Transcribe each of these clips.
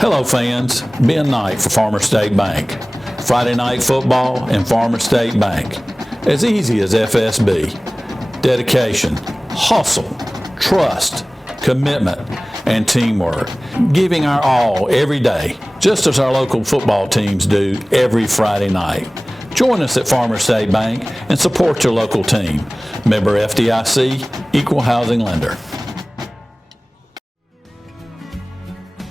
Hello fans, Ben Knight for Farmer State Bank. Friday night football and Farmer State Bank. As easy as FSB. Dedication, hustle, trust, commitment, and teamwork. Giving our all every day, just as our local football teams do every Friday night. Join us at Farmer State Bank and support your local team. Member FDIC, Equal Housing Lender.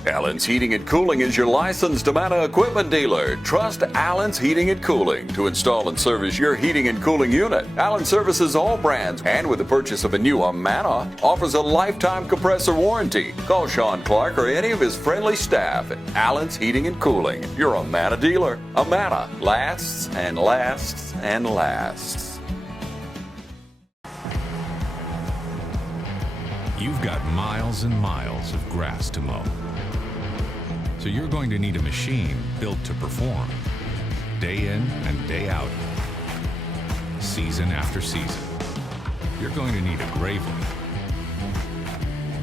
Allen's Heating and Cooling is your licensed Amana equipment dealer. Trust Allen's Heating and Cooling to install and service your heating and cooling unit. Allen services all brands, and with the purchase of a new Amana, offers a lifetime compressor warranty. Call Sean Clark or any of his friendly staff at Allen's Heating and Cooling, your Amana dealer. Amana lasts and lasts and lasts. You've got miles and miles of grass to mow. So you're going to need a machine built to perform, day in and day out, season after season. You're going to need a Gravely,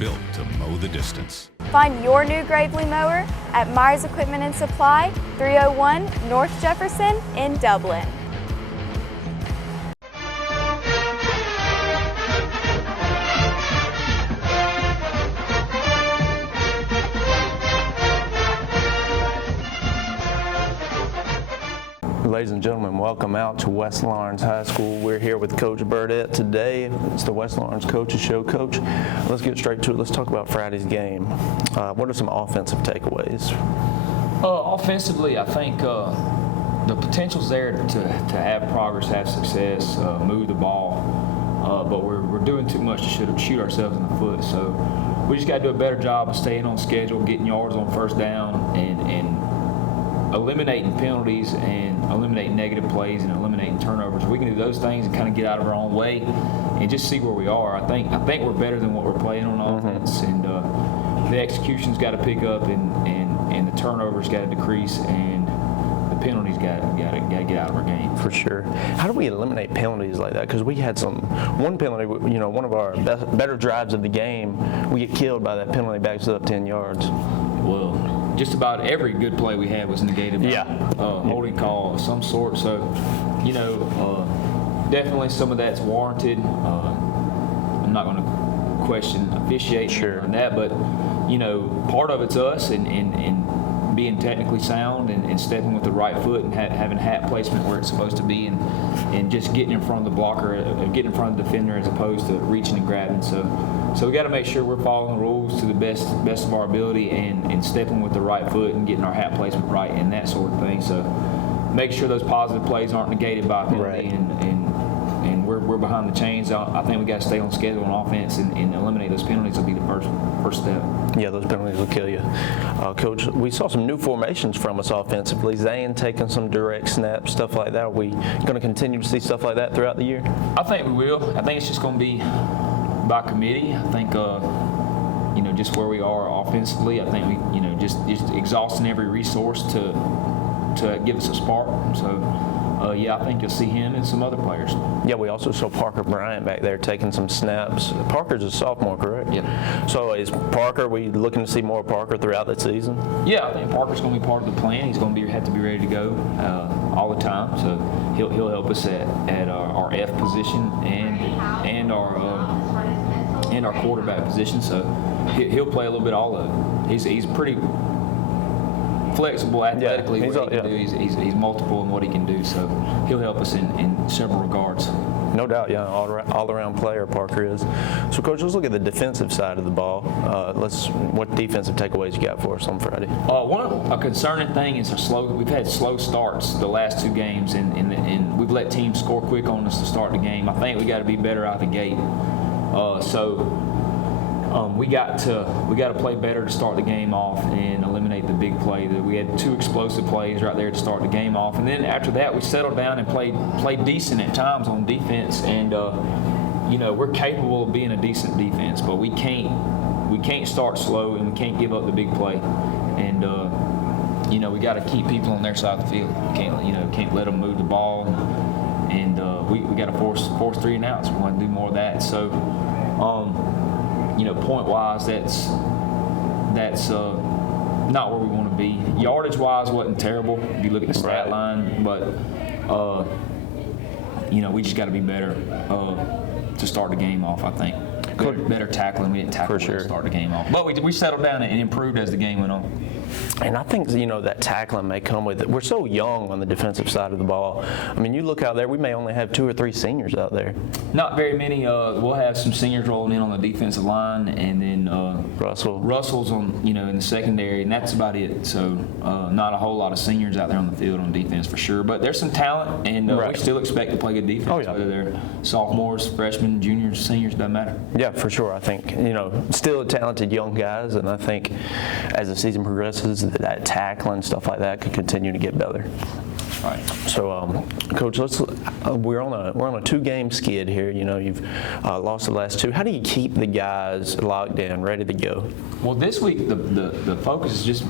built to mow the distance. Find your new Gravely mower at Myers Equipment and Supply, 301 North Jefferson in Dublin. Ladies and gentlemen, welcome out to West Lawrence High School. We're here with Coach Burdett today. It's the West Lawrence Coaches Show. Coach, let's get straight to it. Let's talk about Friday's game. What are some offensive takeaways? Offensively, I think the potential's there to have progress, have success, move the ball, but we're doing too much to shoot ourselves in the foot. So we just got to do a better job of staying on schedule, getting yards on first down, and eliminating penalties and eliminating negative plays and eliminating turnovers. We can do those things and kind of get out of our own way and just see where we are. I think we're better than what we're playing on offense, and the execution's got to pick up, and the turnovers got to decrease, and the penalties got to get out of our game. For sure. How do we eliminate penalties like that? Because we had one penalty, one of our better drives of the game, we get killed by that penalty, backs up 10 yards. Well, just about every good play we had was negated by holding call of some sort. So, definitely some of that's warranted. I'm not going to question officiating on that, but part of it's us and being technically sound and stepping with the right foot and having hat placement where it's supposed to be, and just getting in front of the blocker, getting in front of the defender as opposed to reaching and grabbing. So we got to make sure we're following the rules to the best of our ability and stepping with the right foot and getting our hat placement right and that sort of thing. So make sure those positive plays aren't negated by penalty, and we're behind the chains. I think we got to stay on schedule on offense and eliminate those penalties. Will be the first step. Yeah, those penalties will kill you. Coach, we saw some new formations from us offensively. Zane taking some direct snaps, stuff like that. Are we going to continue to see stuff like that throughout the year? I think we will. I think it's just going to be by committee. I think just where we are offensively, I think we just exhausting every resource to give us a spark. So I think you'll see him and some other players. Yeah, we also saw Parker Bryant back there taking some snaps. Parker's a sophomore, correct? Yeah. So is Parker, we looking to see more Parker throughout the season? Yeah, I think Parker's going to be part of the plan. He's going to have to be ready to go all the time. So he'll help us at our F position and our quarterback position. So he'll play a little bit all of it. He's pretty flexible athletically. He's multiple in what he can do, so he'll help us in several regards. No doubt, yeah, all-around player Parker is. So, Coach, let's look at the defensive side of the ball. What defensive takeaways you got for us on Friday? A concerning thing is we've had slow starts the last two games, and we've let teams score quick on us to start the game. I think we got to be better out of the gate. We got to play better to start the game off and eliminate the big play. We had two explosive plays right there to start the game off, and then after that we settled down and played decent at times on defense. And we're capable of being a decent defense, but we can't start slow and we can't give up the big play. And we got to keep people on their side of the field. Can't let them move the ball. And we got to force 3 and outs. We want to do more of that. So. Point-wise, that's not where we want to be. Yardage-wise wasn't terrible if you look at the stat line, but we just got to be better to start the game off, I think. Better tackling. We didn't tackle well to start the game off. But we settled down and improved as the game went on. And I think, that tackling may come with it. We're so young on the defensive side of the ball. I mean, you look out there, we may only have 2 or 3 seniors out there. Not very many. We'll have some seniors rolling in on the defensive line, and then Russell's on, in the secondary, and that's about it. So not a whole lot of seniors out there on the field on defense for sure. But there's some talent, and we still expect to play good defense, whether they're sophomores, freshmen, juniors, seniors, doesn't matter. Yeah, for sure. I think, still talented young guys, and I think as the season progresses, that tackling, stuff like that could continue to get better. All right. So, Coach, we're on a 2-game skid here. You've lost the last 2. How do you keep the guys locked in, ready to go? Well, this week the focus is just,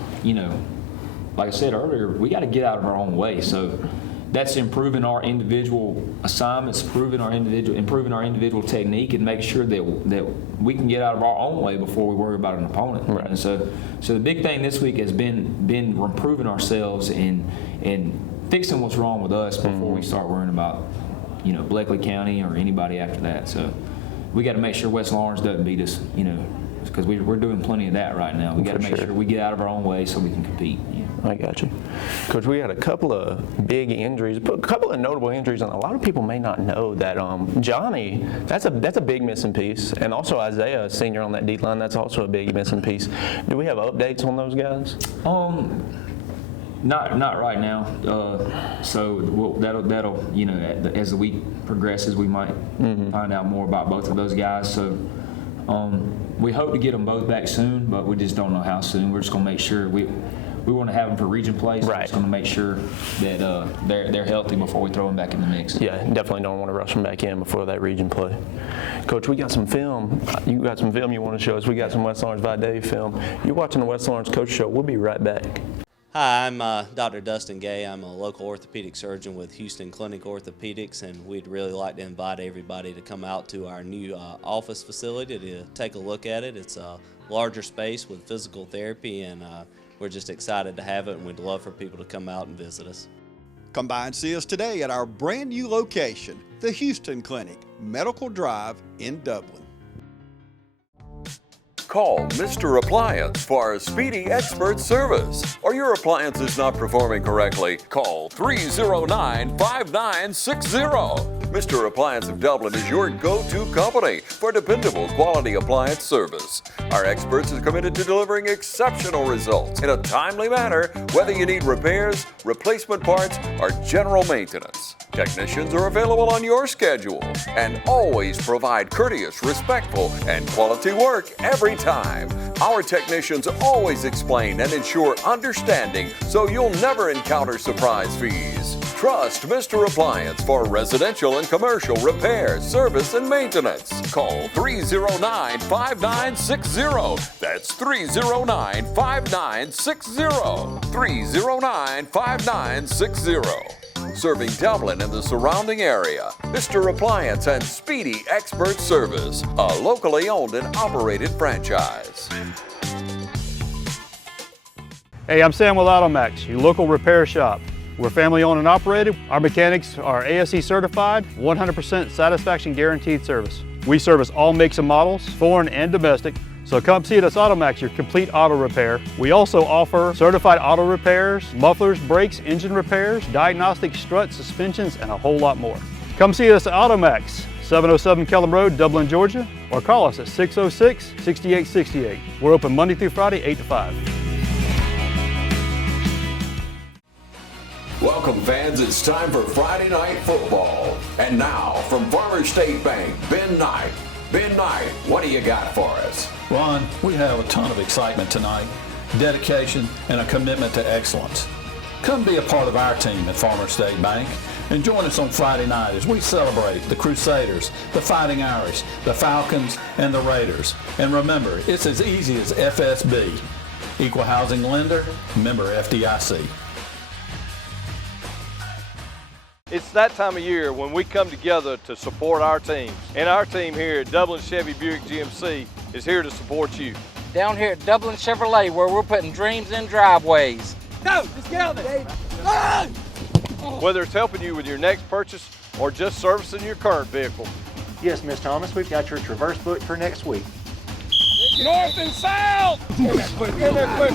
like I said earlier, we got to get out of our own way. So that's improving our individual assignments, improving our individual technique, and making sure that we can get out of our own way before we worry about an opponent. Right. And so the big thing this week has been improving ourselves and fixing what's wrong with us before we start worrying about Bleckley County or anybody after that. So we got to make sure West Lawrence doesn't beat us, because we're doing plenty of that right now. We got to make sure we get out of our own way so we can compete. I got you. Coach, we had a couple of big injuries, a couple of notable injuries, and a lot of people may not know that Johnny, that's a big missing piece, and also Isaiah, a senior on that D line, that's also a big missing piece. Do we have updates on those guys? Not right now. So that'll as the week progresses, we might find out more about both of those guys. So we hope to get them both back soon, but we just don't know how soon. We're just gonna make sure we want to have them for region play, so we're just going to make sure that they're healthy before we throw them back in the mix. Yeah, definitely don't want to rush them back in before that region play. Coach, we got some film. You got some film you want to show us. We got some West Lawrence by Day film. You're watching the West Lawrence Coach Show. We'll be right back. Hi, I'm Dr. Dustin Gay. I'm a local orthopedic surgeon with Houston Clinic Orthopedics, and we'd really like to invite everybody to come out to our new office facility to take a look at it. It's a larger space with physical therapy, and we're just excited to have it, and we'd love for people to come out and visit us. Come by and see us today at our brand new location, the Houston Clinic, Medical Drive in Dublin. Call Mr. Appliance for our speedy expert service. Are your appliances not performing correctly? Call 309-5960. Mr. Appliance of Dublin is your go-to company for dependable quality appliance service. Our experts are committed to delivering exceptional results in a timely manner, whether you need repairs, replacement parts, or general maintenance. Technicians are available on your schedule and always provide courteous, respectful, and quality work every time. Our technicians always explain and ensure understanding so you'll never encounter surprise fees. Trust Mr. Appliance for residential and commercial repair, service, and maintenance. Call 309-5960. That's 309-5960. 309-5960. Serving Dublin and the surrounding area. Mr. Appliance and Speedy Expert Service, a locally owned and operated franchise. Hey, I'm Sam with Automax, your local repair shop. We're family owned and operated. Our mechanics are ASE certified, 100% satisfaction guaranteed service. We service all makes and models, foreign and domestic. So come see us at Automax, your complete auto repair. We also offer certified auto repairs, mufflers, brakes, engine repairs, diagnostic struts, suspensions, and a whole lot more. Come see us at Automax, 707 Kellum Road, Dublin, Georgia, or call us at 606-6868. We're open Monday through Friday, 8 to 5. Welcome, fans. It's time for Friday Night Football. And now, from Farmers State Bank, Ben Knight. Ben Knight, what do you got for us? Ron, we have a ton of excitement tonight, dedication, and a commitment to excellence. Come be a part of our team at Farmers State Bank and join us on Friday night as we celebrate the Crusaders, the Fighting Irish, the Falcons, and the Raiders. And remember, it's as easy as FSB. Equal Housing Lender, member FDIC. It's that time of year when we come together to support our teams. And our team here at Dublin Chevy Buick GMC is here to support you. down here at Dublin Chevrolet, where we're putting dreams in driveways. Go, let's get on there. Whether it's helping you with your next purchase or just servicing your current vehicle. Yes, Miss Thomas, we've got your Traverse booked for next week. North and south! Get there quick.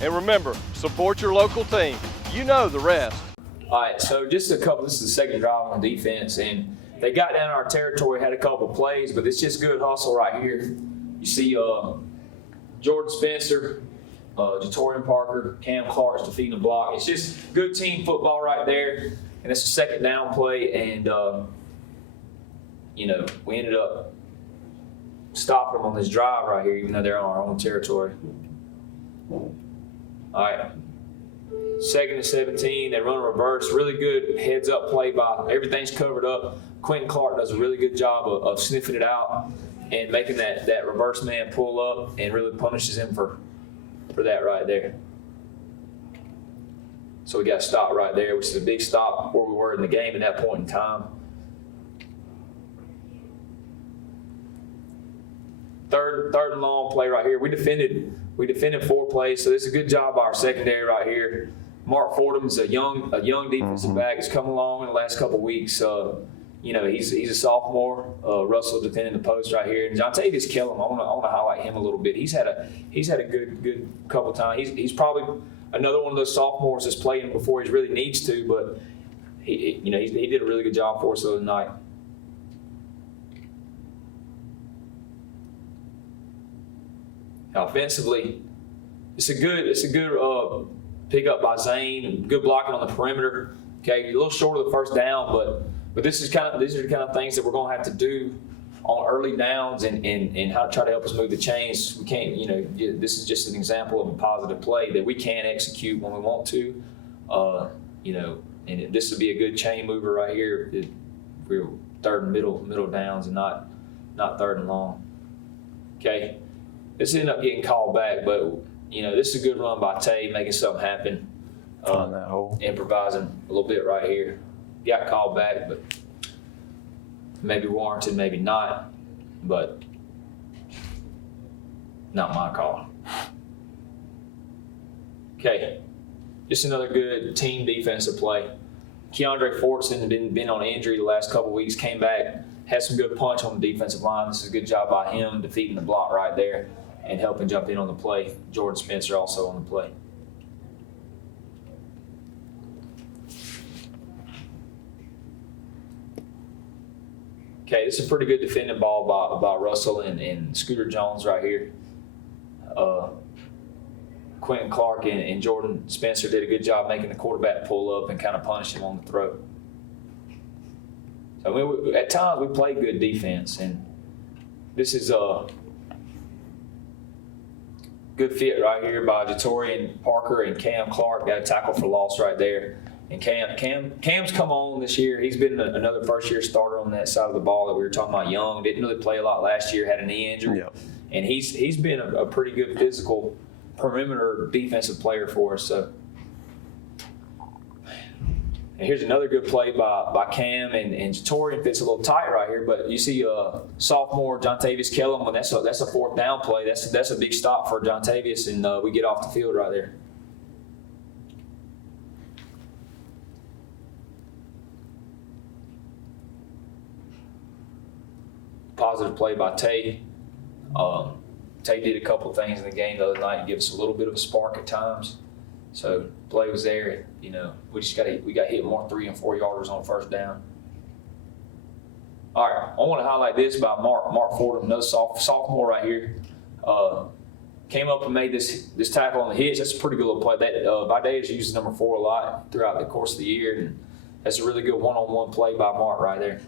And remember, support your local team. You know the rest. All right, so just a couple, this is the second drive on defense, and they got down our territory, had a couple plays, but it's just good hustle right here. You see Jordan Spencer, Jatorian Parker, Cam Clark's defeating the block. It's just good team football right there, and it's a second down play, and we ended up stopping them on this drive right here, even though they're on our own territory. All right, 2nd and 17, they run a reverse, really good heads-up play by, everything's covered up. Quentin Clark does a really good job of sniffing it out and making that reverse man pull up, and really punishes him for that right there. So we got stopped right there, which is a big stop where we were in the game at that point in time. Third and long play right here. We defended 4 plays, so it's a good job by our secondary right here. Mark Fordham's a young defensive back. He's come along in the last couple of weeks. He's a sophomore. Russell defending the post right here. And Jontavius Kellum, I want to highlight him a little bit. He's had a good couple times. He's probably another one of those sophomores that's playing before he really needs to, but he did a really good job for us the other night. Offensively, it's a good pickup by Zane. Good blocking on the perimeter. Okay, a little short of the first down, but these are the kind of things that we're going to have to do on early downs and how to try to help us move the chains. We can't, this is just an example of a positive play that we can execute when we want to, and this would be a good chain mover right here if we're third and middle downs and not third and long. Okay. This ended up getting called back, but this is a good run by Tay, making something happen. That hole. Improvising a little bit right here. Got called back, but maybe warranted, maybe not, but not my call. Okay, just another good team defensive play. Keandre Fortson had been on injury the last couple of weeks, came back, had some good punch on the defensive line. This is a good job by him defeating the block right there and helping jump in on the play. Jordan Spencer also on the play. Okay, this is a pretty good defending ball by Russell and Scooter Jones right here. Quentin Clark and Jordan Spencer did a good job making the quarterback pull up and kind of punish him on the throw. So at times we played good defense, and this is a good fit right here by Jatorian Parker and Cam Clark. Got a tackle for loss right there. And Cam's come on this year. He's been another first-year starter on that side of the ball that we were talking about. Young, didn't really play a lot last year, had a knee injury. Yep. And he's been a pretty good physical perimeter defensive player for us. So, and here's another good play by Cam and Jatorian. Fits a little tight right here, but you see sophomore Jontavius Kellum, when that's a fourth down play. That's a big stop for Jontavius, and we get off the field right there. Positive play by Tay. Tay did a couple of things in the game the other night to give us a little bit of a spark at times. So play was there. We got hit more 3 and 4 yarders on first down. All right, I want to highlight this by Mark Fordham, another sophomore right here. Came up and made this tackle on the hitch. That's a pretty good little play. That Vidaeus uses number 4 a lot throughout the course of the year, and that's a really good one-on-one play by Mark right there.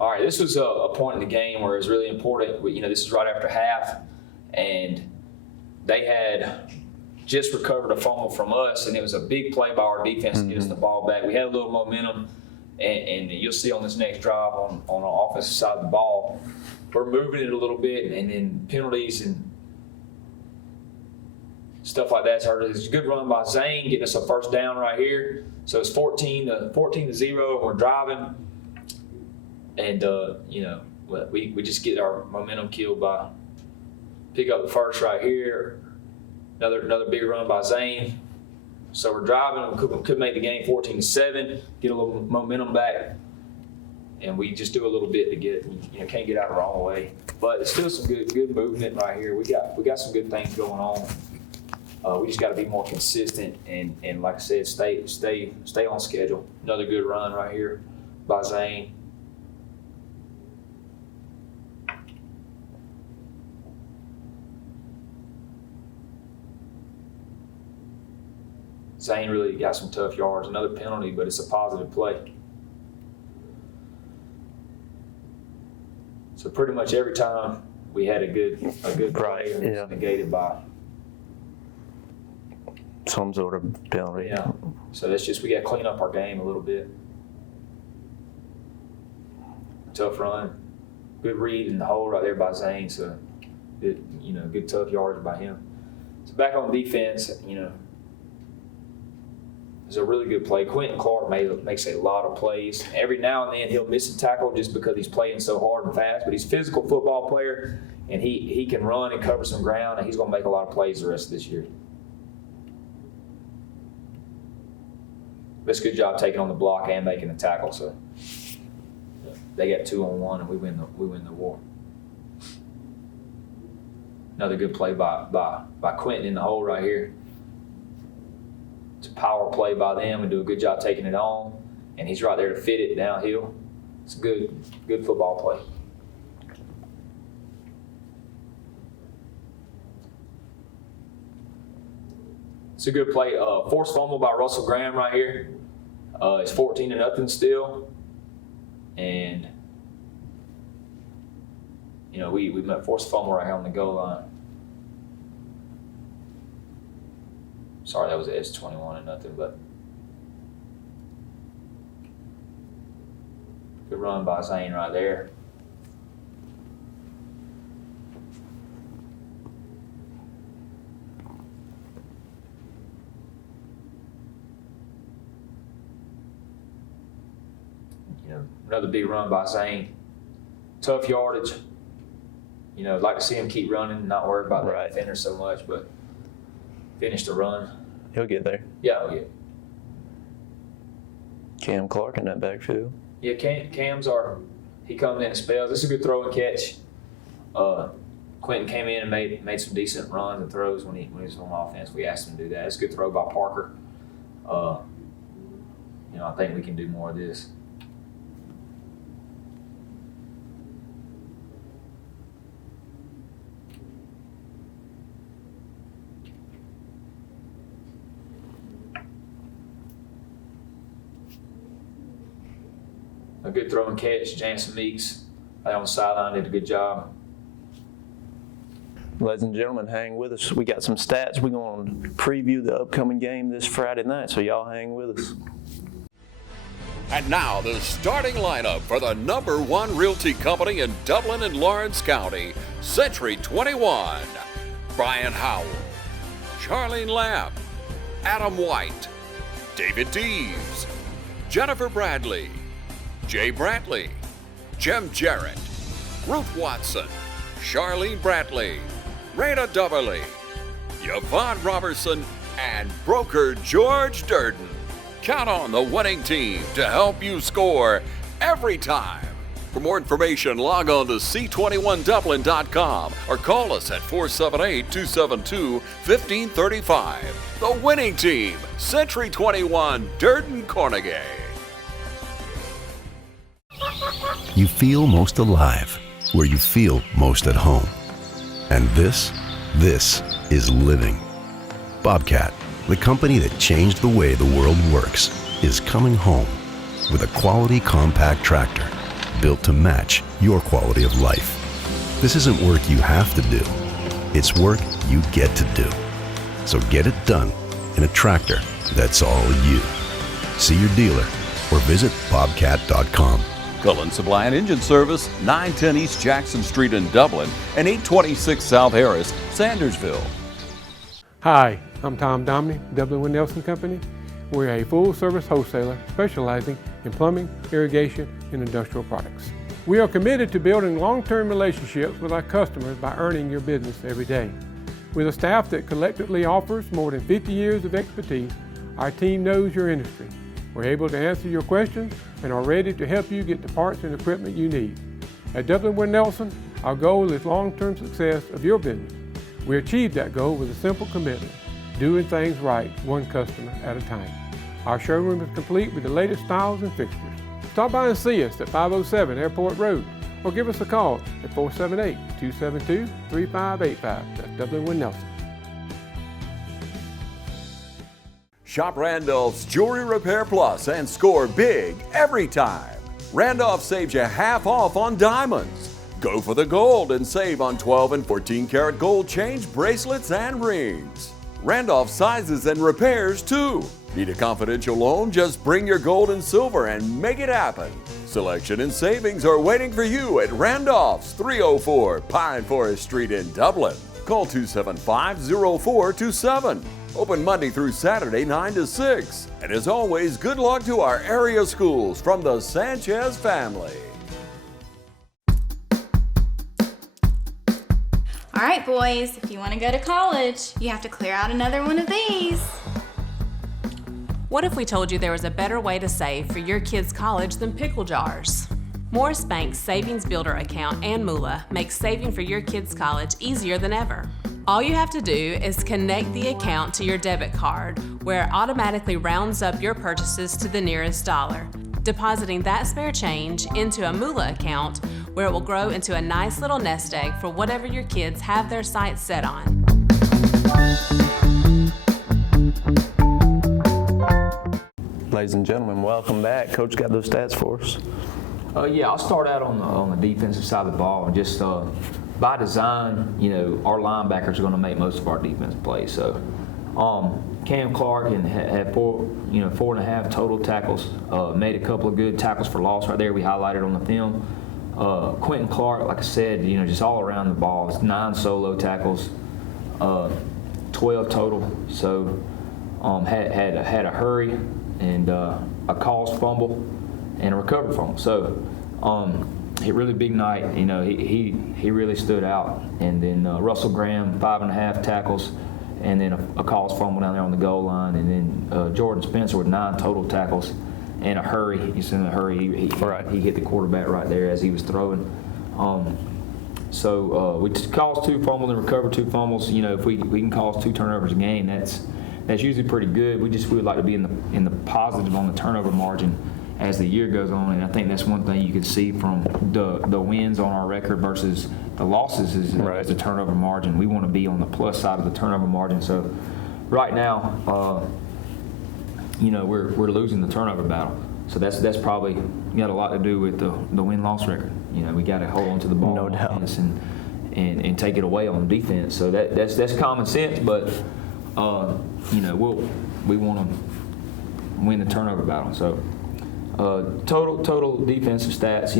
All right, this was a point in the game where it was really important. This is right after half, and they had just recovered a fumble from us, and it was a big play by our defense to get us the ball back. We had a little momentum, and you'll see on this next drive on our offensive side of the ball, we're moving it a little bit, and then penalties and stuff like that. So it's a good run by Zane, getting us a first down right here. So it's 14-0, and we're driving. And, you know, we just get our momentum killed by pick up the first right here, another big run by Zane. So we're driving, we could make the game 14-7, get a little momentum back, and we just do a little bit to get, you know, can't get out the wrong way. But it's still some good movement right here. We got some good things going on. We just got to be more consistent and like I said, stay on schedule. Another good run right here by Zane. Zane really got some tough yards. Another penalty, but it's a positive play. So pretty much every time we had a good play, and it was negated by some sort of penalty. Yeah. So that's just, we got to clean up our game a little bit. Tough run, good read in the hole right there by Zane. So good, you know, good tough yards by him. So back on defense, you know, it's a really good play. Quentin Clark makes a lot of plays. Every now and then he'll miss a tackle just because he's playing so hard and fast, but he's a physical football player, and he can run and cover some ground, and he's going to make a lot of plays the rest of this year. That's a good job taking on the block and making the tackle. So they got 2-on-1, and we win the war. Another good play by Quentin in the hole right here. It's a power play by them and do a good job taking it on, and he's right there to fit it downhill. It's a good football play. It's a good play. Forced fumble by Russell Graham right here. It's 14-0 still, and you know we forced fumble right here on the goal line. Sorry, that was 21-0, but good run by Zane right there. You know, another big run by Zane. Tough yardage. You know, I'd like to see him keep running, not worry about the defender so much, but finish the run. He'll get there. Yeah, he'll get. Cam Clark in that backfield. Yeah, Cam's he comes in and spells. This is a good throw and catch. Quentin came in and made some decent runs and throws when he was on offense. We asked him to do that. It's a good throw by Parker. You know, I think we can do more of this. A good throw and catch. Jansen Meeks on the sideline did a good job. Ladies and gentlemen, hang with us. We got some stats. We're going to preview the upcoming game this Friday night, so y'all hang with us. And now the starting lineup for the #1 realty company in Dublin and Lawrence County, Century 21. Bryant Howell, Charlene Lamb, Adam White, David Deves, Jennifer Bradley, Jay Brantley, Jim Jarrett, Ruth Watson, Charlene Brantley, Raina Duberly, Yvonne Robertson, and broker George Durden. Count on the winning team to help you score every time. For more information, log on to c21dublin.com or call us at 478-272-1535. The winning team, Century 21, Durden Carnegie. You feel most alive where you feel most at home. And this is living. Bobcat, the company that changed the way the world works, is coming home with a quality compact tractor built to match your quality of life. This isn't work you have to do. It's work you get to do. So get it done in a tractor that's all you. See your dealer or visit bobcat.com. Cullen Supply and Engine Service, 910 East Jackson Street in Dublin and 826 South Harris, Sandersville. Hi, I'm Tom Domney, Dublin Nelson Company. We're a full-service wholesaler specializing in plumbing, irrigation, and industrial products. We are committed to building long-term relationships with our customers by earning your business every day. With a staff that collectively offers more than 50 years of expertise, our team knows your industry. We're able to answer your questions and are ready to help you get the parts and equipment you need. At W. Nelson, our goal is long-term success of your business. We achieve that goal with a simple commitment, doing things right, one customer at a time. Our showroom is complete with the latest styles and fixtures. Stop by and see us at 507 Airport Road or give us a call at 478-272-3585. That's W. Nelson. Shop Randolph's Jewelry Repair Plus and score big every time. Randolph saves you half off on diamonds. Go for the gold and save on 12 and 14 karat gold change bracelets and rings. Randolph sizes and repairs too. Need a confidential loan? Just bring your gold and silver and make it happen. Selection and savings are waiting for you at Randolph's, 304 Pine Forest Street in Dublin. Call 275-0427. Open Monday through Saturday, 9 to 6. And as always, good luck to our area schools from the Sanchez family. All right, boys, if you want to go to college, you have to clear out another one of these. What if we told you there was a better way to save for your kids' college than pickle jars? Morris Bank's Savings Builder account and moolah makes saving for your kids' college easier than ever. All you have to do is connect the account to your debit card, where it automatically rounds up your purchases to the nearest dollar, depositing that spare change into a moolah account where it will grow into a nice little nest egg for whatever your kids have their sights set on. Ladies and gentlemen, welcome back. Coach got those stats for us. Yeah, I'll start out on the defensive side of the ball. And just by design, our linebackers are going to make most of our defensive plays. So Cam Clark had 4.5 total tackles, made a couple of good tackles for loss right there. We highlighted on the film. Quentin Clark, like I said, just all around the ball. It's 9 solo tackles, 12 total. So had a hurry and a caused fumble and a recovered fumble. So a really big night. He really stood out. And then Russell Graham, 5.5 tackles, and then a caused fumble down there on the goal line. And then Jordan Spencer with 9 total tackles and a hurry. He's in a hurry. He hit the quarterback right there as he was throwing. So we caused 2 fumbles and recovered 2 fumbles. If we can cause 2 turnovers a game, that's usually pretty good. We would like to be in the positive on the turnover margin as the year goes on, and I think that's one thing you can see from the wins on our record versus the losses is the turnover margin. We want to be on the plus side of the turnover margin. So right now, we're losing the turnover battle. So that's probably got a lot to do with the win-loss record. We got to hold on to the ball, no doubt, and take it away on defense. So that's common sense, but we want to win the turnover battle. So total defensive stats.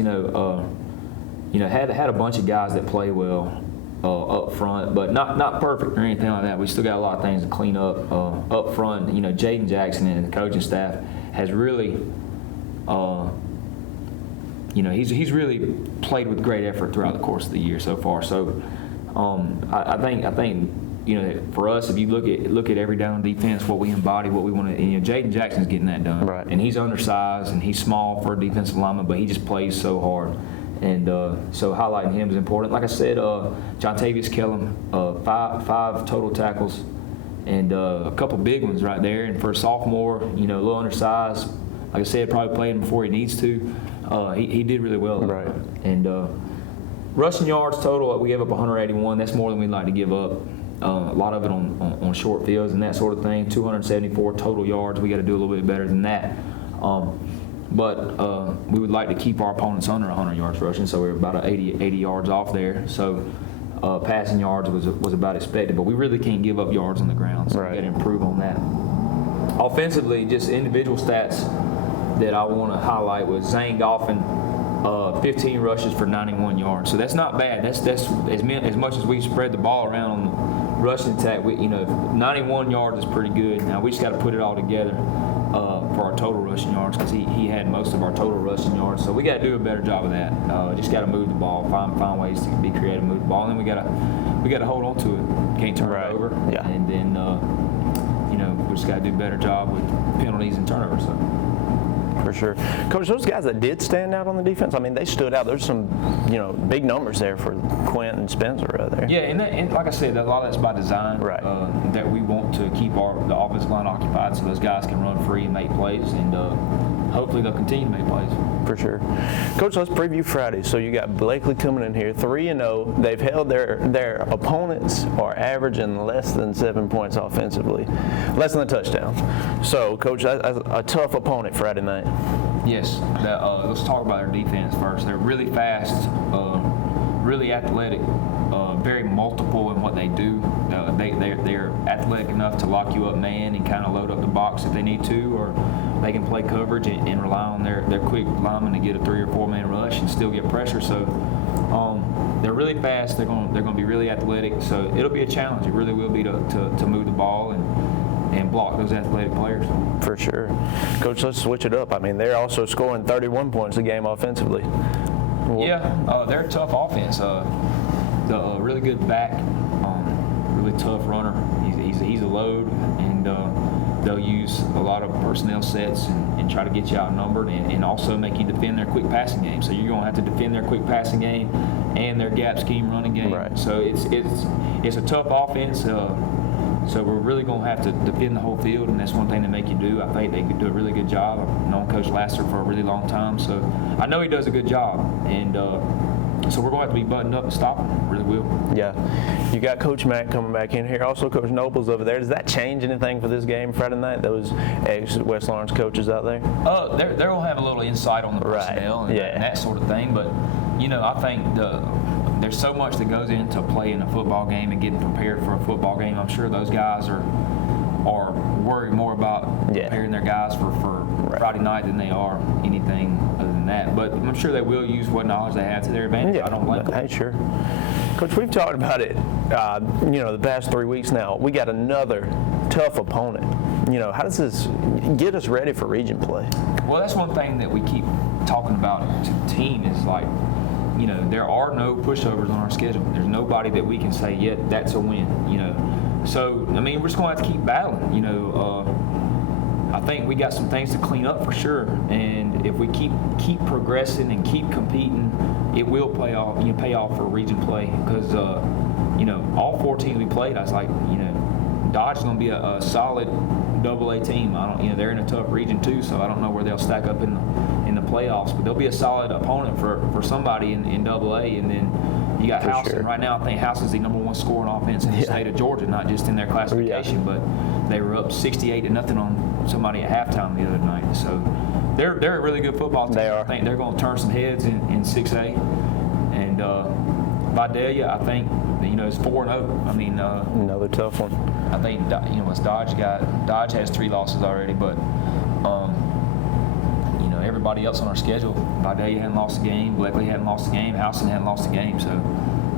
Had a bunch of guys that play well up front, but not perfect or anything like that. We still got a lot of things to clean up up front. Jaden Jackson and the coaching staff has really, he's really played with great effort throughout the course of the year so far. So I think for us, if you look at every down defense, what we embody, what we want to, Jaden Jackson's getting that done. Right. And he's undersized and he's small for a defensive lineman, but he just plays so hard. And so highlighting him is important. Like I said, Jontavius Kellum, 5 total tackles and a couple big ones right there. And for a sophomore, a little undersized, like I said, probably playing before he needs to. He did really well. Right. And rushing yards total, we gave up 181. That's more than we'd like to give up. A lot of it on short fields and that sort of thing. 274 total yards. We got to do a little bit better than that. But we would like to keep our opponents under 100 yards rushing, so we're about 80 yards off there. So passing yards was about expected, but we really can't give up yards on the ground, so we got to improve on that. Offensively, just individual stats that I want to highlight was Zane Goffin, 15 rushes for 91 yards. So that's not bad. That's as much as we spread the ball around on the rushing attack. 91 yards is pretty good. Now we just got to put it all together. for our total rushing yards, because he had most of our total rushing yards. So we got to do a better job of that. Just got to move the ball, find ways to be creative, move the ball, and then we got to hold on to it. Can't turn it over. Yeah. And then we just got to do a better job with penalties and turnovers. So. For sure. Coach, those guys that did stand out on the defense, I mean, they stood out. There's some, big numbers there for Quentin and Spencer right there. Yeah, and like I said, a lot of that's by design. Right. That we want to keep the offensive line occupied so those guys can run free and make plays, and hopefully they'll continue to make plays. For sure. Coach, let's preview Friday. So you got Blakely coming in here, 3-0. They've held their opponents are averaging less than 7 points offensively, less than a touchdown. So, Coach, that's a tough opponent Friday night. Yes. Let's talk about their defense first. They're really fast, really athletic, very multiple in what they do. They're athletic enough to lock you up man and kind of load up the box if they need to, or they can play coverage and rely on their quick linemen to get a 3 or 4 man rush and still get pressure. So they're really fast. They're going to be really athletic. So it'll be a challenge. It really will be to move the ball and block those athletic players. For sure. Coach, let's switch it up. I mean, they're also scoring 31 points a game offensively. Yeah, they're a tough offense. The really good back, really tough runner. He's a load, and they'll use a lot of personnel sets and try to get you outnumbered, and also make you defend their quick passing game. So you're going to have to defend their quick passing game and their gap scheme running game. Right. So it's a tough offense. So we're really going to have to defend the whole field, and that's one thing they make you do. I think they do a really good job. I've known Coach Lassiter for a really long time, so I know he does a good job. And so we're going to have to be buttoned up and stop him. Really will. Yeah. You got Coach Mack coming back in here. Also, Coach Noble's over there. Does that change anything for this game Friday night? Those ex-West Lawrence coaches out there? They're going to have a little insight on the personnel and that sort of thing. But, I think there's so much that goes into playing a football game and getting prepared for a football game. I'm sure those guys are worried more about preparing their guys for Friday night than they are anything other than that. But I'm sure they will use what knowledge they have to their advantage. Yeah, I don't blame them. Hey, sure. Coach, we've talked about it, the past 3 weeks now. We got another tough opponent. How does this get us ready for region play? Well, that's one thing that we keep talking about to the team is like, there are no pushovers on our schedule. There's nobody that we can say, yeah, that's a win, So, we're just going to have to keep battling, I think we got some things to clean up for sure. And if we keep progressing and keep competing, it will pay off for region play. Because, all 4 teams we played, I was like, Dodge is going to be a solid AA team. They're in a tough region too, so I don't know where they'll stack up in the playoffs, but they'll be a solid opponent for somebody in AA. And then you got Houston. Sure. Right now, I think Houston's the #1 scoring offense in the state of Georgia, not just in their classification, but they were up 68-0 on somebody at halftime the other night. So they're a really good football team. They are. I think they're going to turn some heads in 6A. And Vidalia, I think, is 4-0. Another tough one. I think what's Dodge got? Dodge has 3 losses already, but everybody else on our schedule, Vidalia hadn't lost a game, Blakely hadn't lost a game, Houston hadn't lost a game. So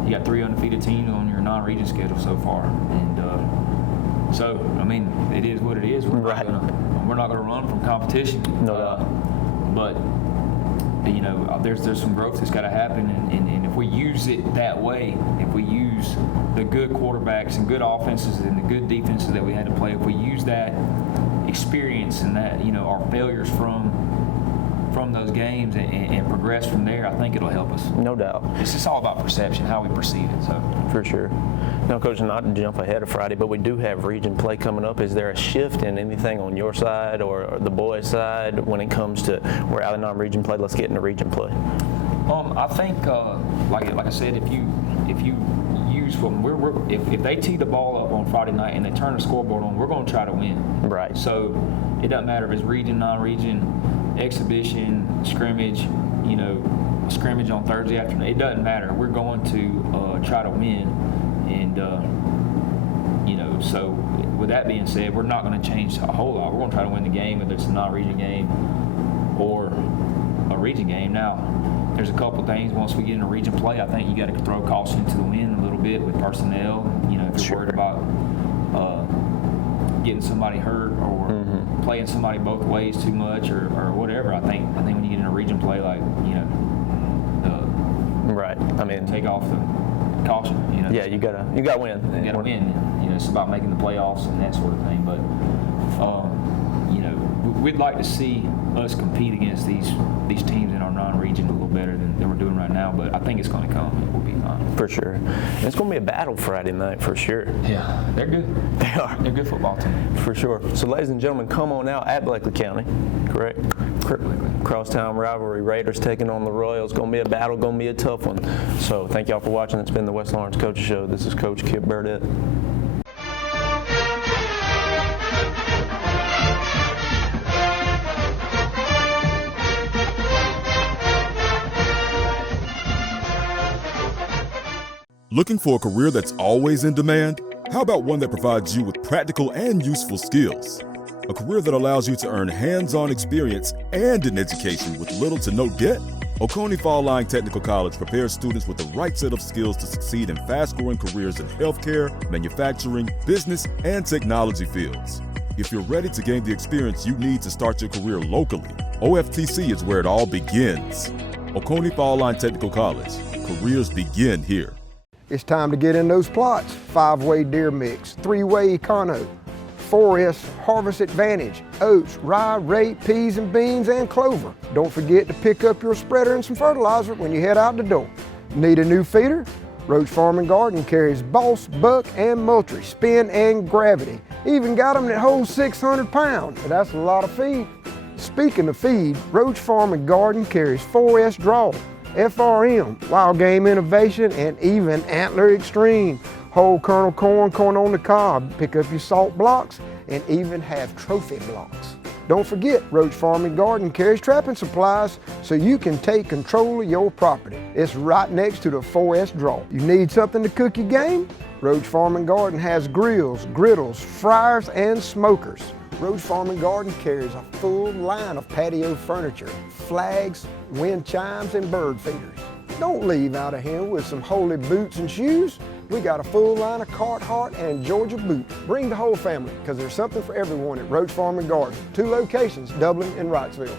you got 3 undefeated teams on your non-region schedule so far, and it is what it is. We're not gonna run from competition. No doubt. But there's some growth that's got to happen, and if we use it that way, if we use the good quarterbacks and good offenses and the good defenses that we had to play, if we use that experience and that our failures from those games and progress from there, I think it'll help us. No doubt. It's just all about perception, how we perceive it. So for sure. Now, Coach, not to jump ahead of Friday, but we do have region play coming up. Is there a shift in anything on your side or the boys' side when it comes to we're out of non-region play? Let's get into region play. I think, like I said, if you use if they tee the ball up on Friday night and they turn the scoreboard on, we're going to try to win. Right. So it doesn't matter if it's region, non-region, exhibition, scrimmage, scrimmage on Thursday afternoon. It doesn't matter. We're going to try to win, and so with that being said, we're not going to change a whole lot. We're going to try to win the game, whether it's a non-region game or a region game. Now, there's a couple things once we get into region play. I think you got to throw caution to the wind a little bit with personnel. If you're worried about getting somebody hurt or playing somebody both ways too much or whatever. I think when you get in a region play, like, you know, right. I mean, take off the caution. You know. Yeah, you gotta win. You gotta win. You know, it's about making the playoffs and that sort of thing. But you know, we'd like to see us compete against these teams in our non-region a little better than we're doing right now. But I think it's going to come. We'll be fine. For sure. And it's going to be a battle Friday night for sure. Yeah, they're good. They are. They're a good football team. For sure. So, ladies and gentlemen, come on out at Blakely County. Correct? Crosstown rivalry. Raiders taking on the Royals. Going to be a battle. Going to be a tough one. So, thank y'all for watching. It's been the West Lawrence Coaches Show. This is Coach Kip Burdett. Looking for a career that's always in demand? How about one that provides you with practical and useful skills? A career that allows you to earn hands-on experience and an education with little to no debt? Oconee Fall Line Technical College prepares students with the right set of skills to succeed in fast-growing careers in healthcare, manufacturing, business, and technology fields. If you're ready to gain the experience you need to start your career locally, OFTC is where it all begins. Oconee Fall Line Technical College. Careers begin here. It's time to get in those plots. 5-way deer mix, 3-way econo, 4S harvest advantage, oats, rye, rape, peas and beans, and clover. Don't forget to pick up your spreader and some fertilizer when you head out the door. Need a new feeder? Roach Farm and Garden carries Boss, Buck, and Moultrie, Spin, and Gravity. Even got them that hold 600 pounds, but that's a lot of feed. Speaking of feed, Roach Farm and Garden carries 4S Draw, FRM, Wild Game Innovation, and even Antler Extreme. Whole kernel corn, corn on the cob. Pick up your salt blocks and even have trophy blocks. Don't forget, Roach Farm and Garden carries trapping supplies so you can take control of your property. It's right next to the 4S Draw. You need something to cook your game? Roach Farm and Garden has grills, griddles, fryers, and smokers. Roach Farm and Garden carries a full line of patio furniture, flags, wind chimes, and bird feeders. Don't leave out of here with some holy boots and shoes. We got a full line of Carhartt and Georgia boots. Bring the whole family, because there's something for everyone at Roach Farm and Garden. 2 locations, Dublin and Wrightsville.